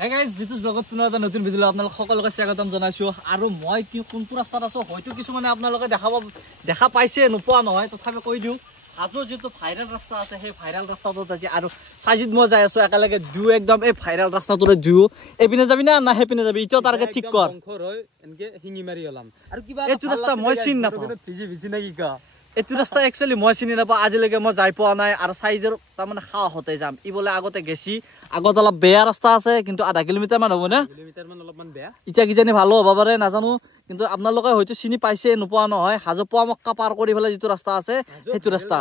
Hey guys, জিতুস ব্লগত পুনৰ এটা নতুন ভিডিঅ আপোনালোক সকলোকে স্বাগতম জনাইছো আৰু মই কি কোনটো ৰাস্তাত আছো হয়তো কিছুমানে আপোনালোকে দেখা পাইছে নোপোৱা নহয় তথাপি কৈ দিও হাজোৰ যেটো ভাইৰাল ৰাস্তা আছে সেই ভাইৰাল ৰাস্তাটো আজি আৰু সাজিদ মই যাই আছো একেলগে দুই একদম এই ভাইৰাল ৰাস্তাটোৰে দুই এপিনে যাবি না হেপিনে যাবি ইটো টাৰ্গেট ঠিক কৰ বংখৰ হয় এনেকে হিঙি মাৰি গলাম আৰু কিবা এইটো ৰাস্তা মই চিন নাপাওঁ ভিজি নাকি কা এইটো ৰাস্তা একচুয়ালি মই চিনি নাপাওঁ আজিলৈকে মই যাই পোৱা নাই আৰু সাইজৰ তাৰমানে খাওয়া হতে যাম ই বলে আগতে গেছি আগত অলপ বেয়া ৰাস্তা আছে কিন্তু আধা কিলোমিটাৰ মান হ'ব না কিলোমিটাৰ মান অলপমান বেয়া ইটা কিজানি ভালো হ'ব পাৰে নাজানো কিন্তু আপোনালোকে হয়তো চিনি পাইছে নোপোৱা নহয় হাজো পোৱামক্কা পাৰ কৰি ফেলে যিটো ৰাস্তা আছে সেইটো ৰাস্তা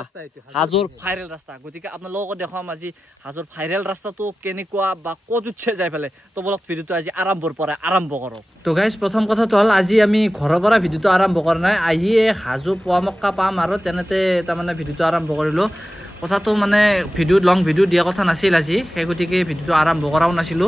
হাজোৰ ভাইৰেল ৰাস্তা গতিকে আপোনালোকক দেখাম আজি হাজোৰ ভাইৰেল ৰাস্তাটো কেনেকুৱা বা ক'ত উঠছে যাই ফেলে তো বলক ভিডিঅ'টো আজি আৰম্ভৰ পৰা আৰম্ভ কৰো তো গাইজ প্ৰথম কথাটো হ'ল আজি আমি ঘৰৰ পৰা ভিডিঅ'টো আৰম্ভ কৰা নাই আহিয়ে হাজো পোৱামক্কা পাম আৰু তেনেতে তাৰমানে ভিডিঅ'টো আৰম্ভ কৰিলো কথাটো মানে লং ভিডিঅ' দিয়া কথা নাছিল আজি সেই গতিকে ভিডিঅ'টো আৰম্ভ কৰাও নাছিলো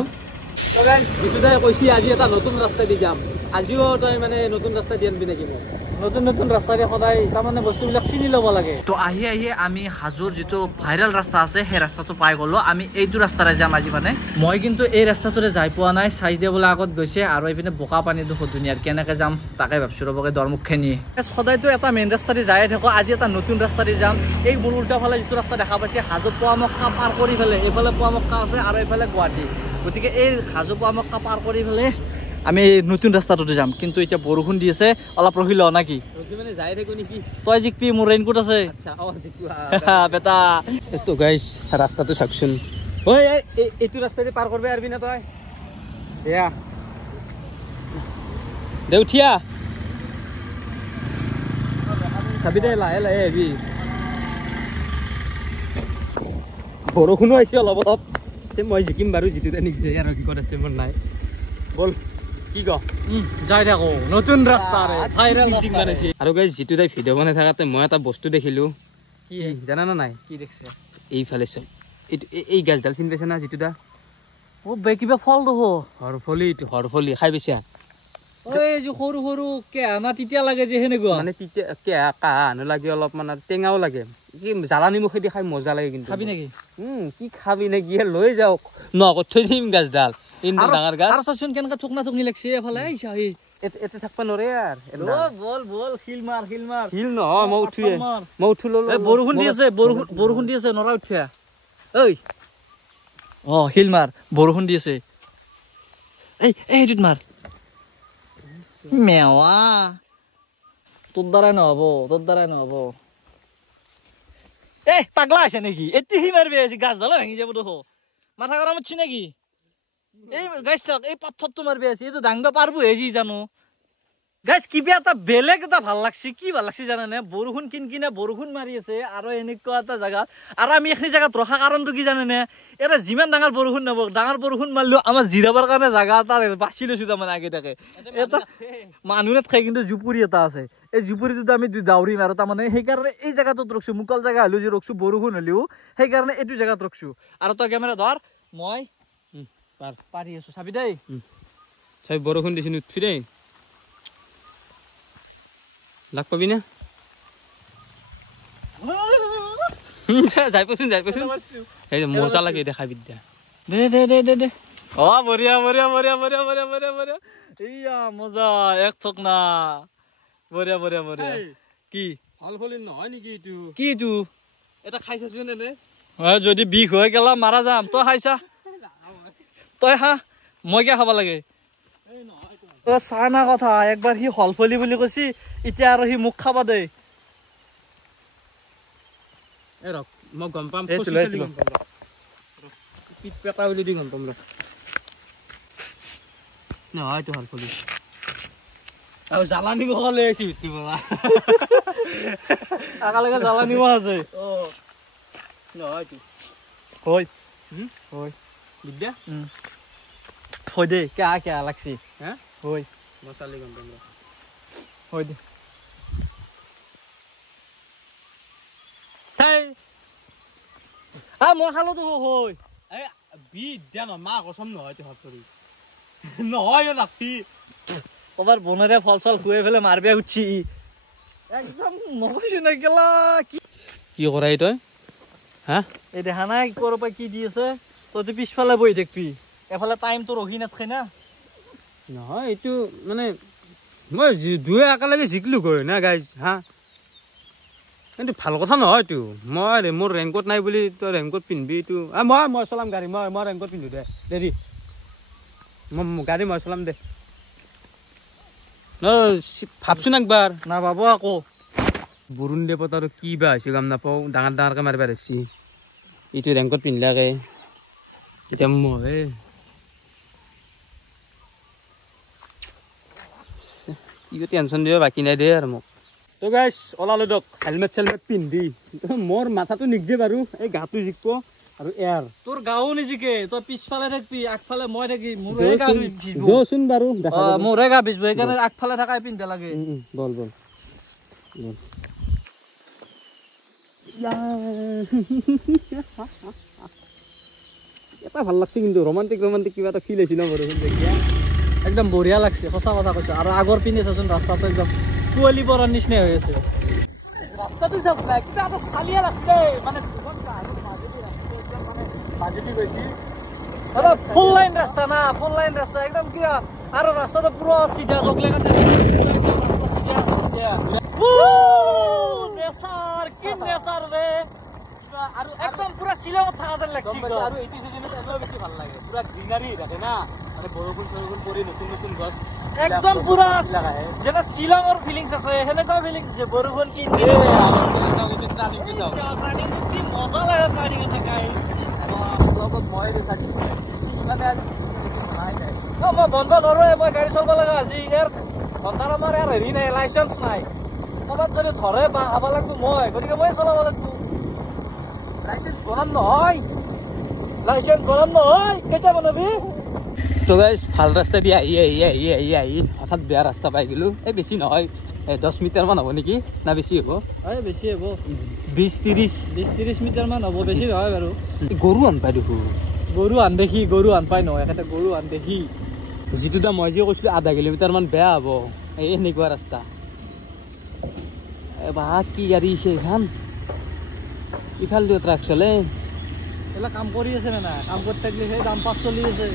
তো গাইজ ভিডিঅ'টাই কৈছি আজি এটা নতুন ৰাস্তা দি যাম আজিও তই মানে নতুন ৰাস্তা দি আনবি নেকি মই নতুন ৰাস্তাৰে সদায় তাৰমানে বস্তুবিলাক চিনি ল'ব লাগে তো আহি আমি হাজোৰ যিটো ভাইৰেল ৰাস্তা আছে সেই ৰাস্তাটো পাই গ'লো আমি এইটো ৰাস্তাৰে যাম আজি মানে মই কিন্তু এই ৰাস্তাটোৰে যাই পোৱা নাই চাইজ দিবলৈ আগত গৈছে আৰু এইপিনে বোকা পানী দেখো দুনিয়াৰ কেনেকৈ যাম তাকে ভাবিছোঁ ৰ'বকে দৰমুখখিনি সদায়তো এটা মেইন ৰাস্তাৰে যাই থাকোঁ আজি এটা নতুন ৰাস্তাৰে যাম এই মোৰ উল্টা ফালে যিটো ৰাস্তা দেখা পাইছে হাজো পোৱামক্কা পাৰ কৰি ফেলে এইফালে পোৱামক্কা আছে আৰু এইফালে গুৱাহাটী গতিকে এই হাজো পোৱামক্কা পাৰ কৰি ফেলে আমি নতুন ৰাস্তাটোতে যাম কিন্তু এতিয়া বৰষুণ দি আছে অলপ ৰখি ল নাকি মানে যাই থাকো নেকি তই জিকবি মোৰ ৰেইনকোট আছে আচ্ছা জিকু বেটা তো গাইজ ৰাস্তাটো চাকচোন ঐ এইটো ৰাস্তাতে পাৰ কৰবে আৰবি না তই এয়া দে উঠিয়া চাবি দে লাহে আহিবি বৰষুণো আহিছে অলপ মই জিকিম বাৰু যিটো নিজে আৰু কি ক'ত আছে মোৰ নাই বল কি ক যাই থাকো নতুন ৰাস্তাৰে ভাইৰেল বনাইছে আৰু গাইজ যিটো তাই ভিডিঅ' বনাই থাকাতে মই এটা বস্তু দেখিলো কি জানা না নাই কি দেখছে এইফালে চব এই গাছডাল চিনি পাইছে না যিটো দা ও বে কিবা ফল দেখো হৰফলি খাই পাইছা এই যে সৰু সৰু কেহানা তিতিয়া লাগে যে সেনেকুৱা মানে তিতিয়া কেহা কাহা নালাগে অলপমান আৰু টেঙাও লাগে কি জ্বালা নিমখেদি খাই মজা লাগে কিন্তু খাবি নেকি কি খাবি নেকি লৈ যাওক নকত থৈ দিম গাছডাল ইমান ডাঙৰ গাছ আৰু চাচোন কেনেকা থুকনা থুকনি লাগছে এফালে আহিছা এতে থাকবা নৰে আৰ বল শিল মাৰ শিল নহয় মই উঠি ললো বৰষুণ দি আছে নৰা উঠিয়া ঐ শিল মাৰ বৰষুণ দি আছে এইটোত মাৰ মেৱা তোৰ দ্বাৰাই নহব পাগলা আছে নেকি এতি সি মাৰিবি আজি গাছডালে ভাঙি যাব দেখো মাথা গৰম উঠছি নেকি এই গাছ চাওক এই পাথৰটো মাৰিবি আছে এইটো দাঙবা পারবো হেজি জানো গাছ কিবা এটা বেলেগ এটা ভাল লাগছে কি ভাল লাগছে জানানে বৰষুণ কিনকিনে বৰষুণ মাৰি আছে আৰু এনেকুৱা এটা জায়গা আৰু আমি এইখিনি জায়গাত ৰখা কাৰণটো কি জানেনে এটা যিমান ডাঙৰ বৰষুণ নব ডাঙৰ বৰষুণ মাৰিলেও আমাৰ জিৰাবৰ কাৰণে জায়গা এটা বাছি লৈছো তাৰমানে আগে তাকে এটা মানুহে খাই কিন্তু জুপুৰি এটা আছে এই জুপুৰিটোত আমি দাউৰিম আৰু তাৰমানে সেইকাৰণে এই জায়গাটোত ৰখছো মুকল জায়গা হলেও যে ৰখছো বৰষুণ হলেও সেইকাৰণে এইটো জায়গাত ৰখছো আৰু তই কেমেৰা ধৰ মই পাৰি আছো চাবি দেই চাবি বৰষুণ দিছে উঠবি দেই লাগ পাবি না যাই পাচোন এই মজা লাগে দেখা বিদ্যা দে বঢ়িয়া এইয়া মজা এক থক না বঢ়িয়া কি হলফলি নহয় নেকি এইটো কি এইটো এটা খাইছাচোন এনে যদি বিষ হৈ গেলা মাৰা যাম তই খাইছা তই খা মই কিয় খাব লাগে চাহ না কথা একবাৰ সি হলফলি বুলি কৈছি এতিয়া আৰু সি মোক খাবা দে মই গম পাম পিঠ পেটা বুলি দি গম পাম নহয় এইটো হলফলি আৰু জ্বালা নিমখ লৈ আহিছি ভিতৰি পৰা একেলগে জ্বালা নিমখ আছে নহয় এইটো হয় বিদ্যা হয় দে কেয়া লাগছি হা হয় মচালি গম পাম হয় দে মই খালো তো হয় বিদ্যা ন মা কচম নহয় তো হৰি নহয় নাপি কবাৰ বনৰে ফল চল খুৱাই ফেলে মাৰবে উঠছি একদম নকৈছো না গেলা কি কৰাই তই হা এই দেখা নাই ক'ৰ পৰা কি দি আছে তই পিছফালে বহি থাকবি এফালে টাইমটো ৰখি নাথাকে না নহয় এইটো মানে মই দুয়ে একেলগে জিকিলো গৈ না গাইজ হা কিন্তু ভাল কথা নহয়তো মই মোৰ ৰেংকত নাই বুলি তই ৰেংকত পিন্ধিবি এইটো মই চলাম গাড়ী মই ৰেংকত পিন্ধো দে দেৰি গাড়ী মই চলাম দে ভাবচোন একবাৰ না বাবু আকৌ বৰুণ দেৱত আৰু কি বা হৈছে গম নাপাওঁ ডাঙৰ ডাঙৰকে মাৰিব ধৰিছি এইটো ৰেংকত পিন্ধিলাকে এতিয়া মই কি টেনশ্যন দিব বাকী নাই দে আৰু মোক তো গাইছ ওলালো দিয়ক হেলমেট চেলমেট পিন্ধি মোৰ মাথাটো নিগজে বাৰু এই গাটো জিকিব আৰু এয়াৰ তোৰ গাও নিজিকে তই পিছফালে থাকবি আগফালে মই থাকিম যোচোন বাৰু মোৰে গা ভিজব সেইকাৰণে আগফালে থাকাই পিন্ধবা লাগে বল এটা ভাল লাগছে কিন্তু ৰোমান্টিক কিবা এটা ফিল হৈছে ন বৰষুণ দেখি একদম বঢ়িয়া লাগছে সঁচা কথা কৈছো আৰু আগৰ পিনে চাচোন ৰাস্তাটো একদম কুঁৱলী পৰাৰ নিচিনা হৈ আছে ৰাস্তাটো চাওক না কিবা এটা চালিয়া লাগছে মানে ফুল লাইন ৰাস্তা না ফুল লাইন ৰাস্তা একদম কিবা আৰু ৰাস্তাটো পুৰা চিধা জগলে নেচাৰ কি নেচাৰ বে আৰু একদম পুৰা শ্বিলঙত থকা যেন লাগছে আৰু এইটো চিজনত এনেও বেছি ভাল লাগে পুৰা গ্ৰীনাৰী থাকে না মানে বৰষুণ পৰি নতুন গছ একদম পুৰা যেনে শ্বিলঙৰ ফিলিংছ আছে সেনেকুৱা ফিলিংছ আছে বৰষুণ কি দিয়ে কি মজা লাগে পানী থাকাই লগত মই মই বন্ধ নৰোৱে মই গাড়ী চলাব লগা আজি ইয়াৰ ঘণ্টাৰ আমাৰ ইয়াৰ হেৰি নাই লাইচেঞ্চ নাই ক'ৰবাত যদি ধৰে বা খাব লাগব মই গতিকে মই চলাব লাগব লাইচেঞ্চ বনাম নহয় কেতিয়া বনাবি তো গাইজ ভাল ৰাস্তা দি আহি হঠাৎ বেয়া ৰাস্তা পাই গ'লো এই বেছি নহয় 10 মিটাৰমান হ'ব নেকি না বেছি হ'ব বেছি হ'ব 20-30 মিটাৰমান হ'ব বেছি নহয় বাৰু গৰু আন পাই দেখোন গৰু আন পাই নহয় এখেতে গৰু আন দেখি যিটো মই যে কৈছিলো আধা কিলোমিটাৰমান বেয়া হ'ব এই এনেকুৱা ৰাস্তা বা কি গাড়ী আছে এইখন ইফাল দিও ট্ৰাক চলে এইবিলাক কাম কৰি আছে নে নাই কাম কৰি থাকিলে সেই দাম পাছ চলি আছে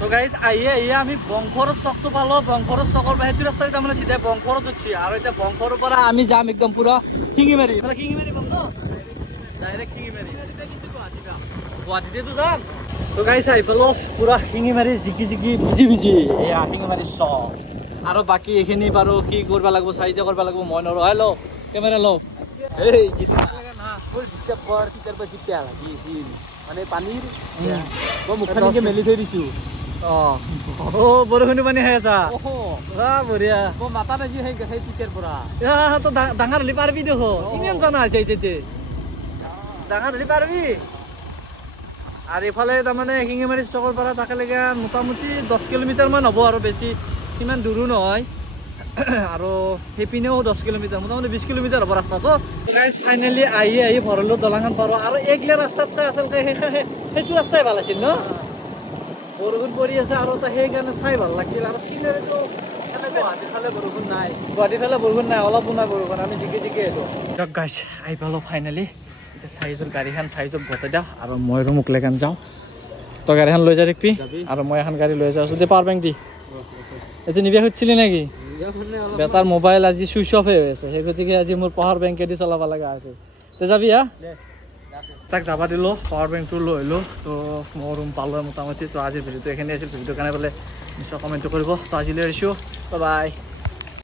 তো গাইজ আহিয়ে আমি বংশৰৰ চকটো পালো বংশৰৰ চকৰ পৰা সেইটো ৰাস্তাত তাৰমানে চিধাই বংশৰত উঠছি আৰু এতিয়া বংশৰৰ পৰা আমি যাম একদম পুৰা শিঙিমাৰী পাম ন ডাইৰেক্ট শিঙিমাৰী গুৱাহাটীতেতো যাম তো গাইজ আহি পালো পুৰা শিঙিমাৰী জিকি ভিজি এয়া শিঙিমাৰী চক আৰু বাকী এইখিনি বাৰু কি কৰিব লাগিব চাৰিটা কৰিব লাগিব মই নৰো ল কেমেৰা ল এই যিটো বিশ্বাস কৰ তিতাৰ পৰা জিকা লাগি মানে পানীৰ মই মুখখনকে মেলি থৈ দিছো বৰষুণি পানী খাই আছা বঢ়িয়া মই মাতা নাজি সেই তিতাৰ পৰা ডাঙৰ হলি পাৰবি দেখো ইমান জানা হৈছে এতিয়া ডাঙৰ হলি পাৰবি আৰু এইফালে তাৰমানে শিঙিমাৰী চকৰ পৰা তাকেলৈকে মোটামুটি 10 কিলোমিটাৰমান হ'ব আৰু বেছি সিমান দূৰো নহয় আৰু সেইপিনেও 10 কিলোমিটাৰ মোটামুটি 20 কিলোমিটাৰ হ'ব ৰাস্তাটো গাইজ ফাইনেলি আহি ভৰলো দলংখন পাৰো আৰু এইগিলা ৰাস্তাতকৈ আচলতে সেইটো ৰাস্তাই ভাল আছিল ন বৰষুণ পৰি আছে আৰু সেইকাৰণে চাই ভাল লাগিছিল আৰু চিনাৰীটো গুৱাহাটীৰ ফালে বৰষুণ নাই অলপো নাই বৰষুণ আমি জিকি আহিলো দিয়ক গাইজ আহি পালো ফাইনেলি এতিয়া চাৰিযোৰ গাড়ীখন চাৰিযোৰ গতাই দিয়ক আৰু মই ৰুমক লেকান যাওঁ তই গাড়ীখন লৈ যাই থাকিবি আৰু মই এখন গাড়ী লৈ যাই আছো দে পাৱাৰ বেংক দি এতিয়া নিবিয়া খুজিছিলি নেকি বেটাৰ মোবাইল আজি চুইচ অফে হৈ আছে সেই গতিকে আজি মোৰ পাৱাৰ বেংকেদি চলাব লগা আছে তই যাবি হা তাক যাবা দিলোঁ পাৱাৰ বেংকটো লৈ আহিলোঁ তো মই ৰুম পালোঁ মোটামুটি তো আজিৰ ভিডিঅ'টো এইখিনি আছিল ভিডিঅ'ৰ কাৰণে বোলে নিশ্চয় কমেণ্টটো কৰিব তো আজিলৈ আহিছোঁ বাই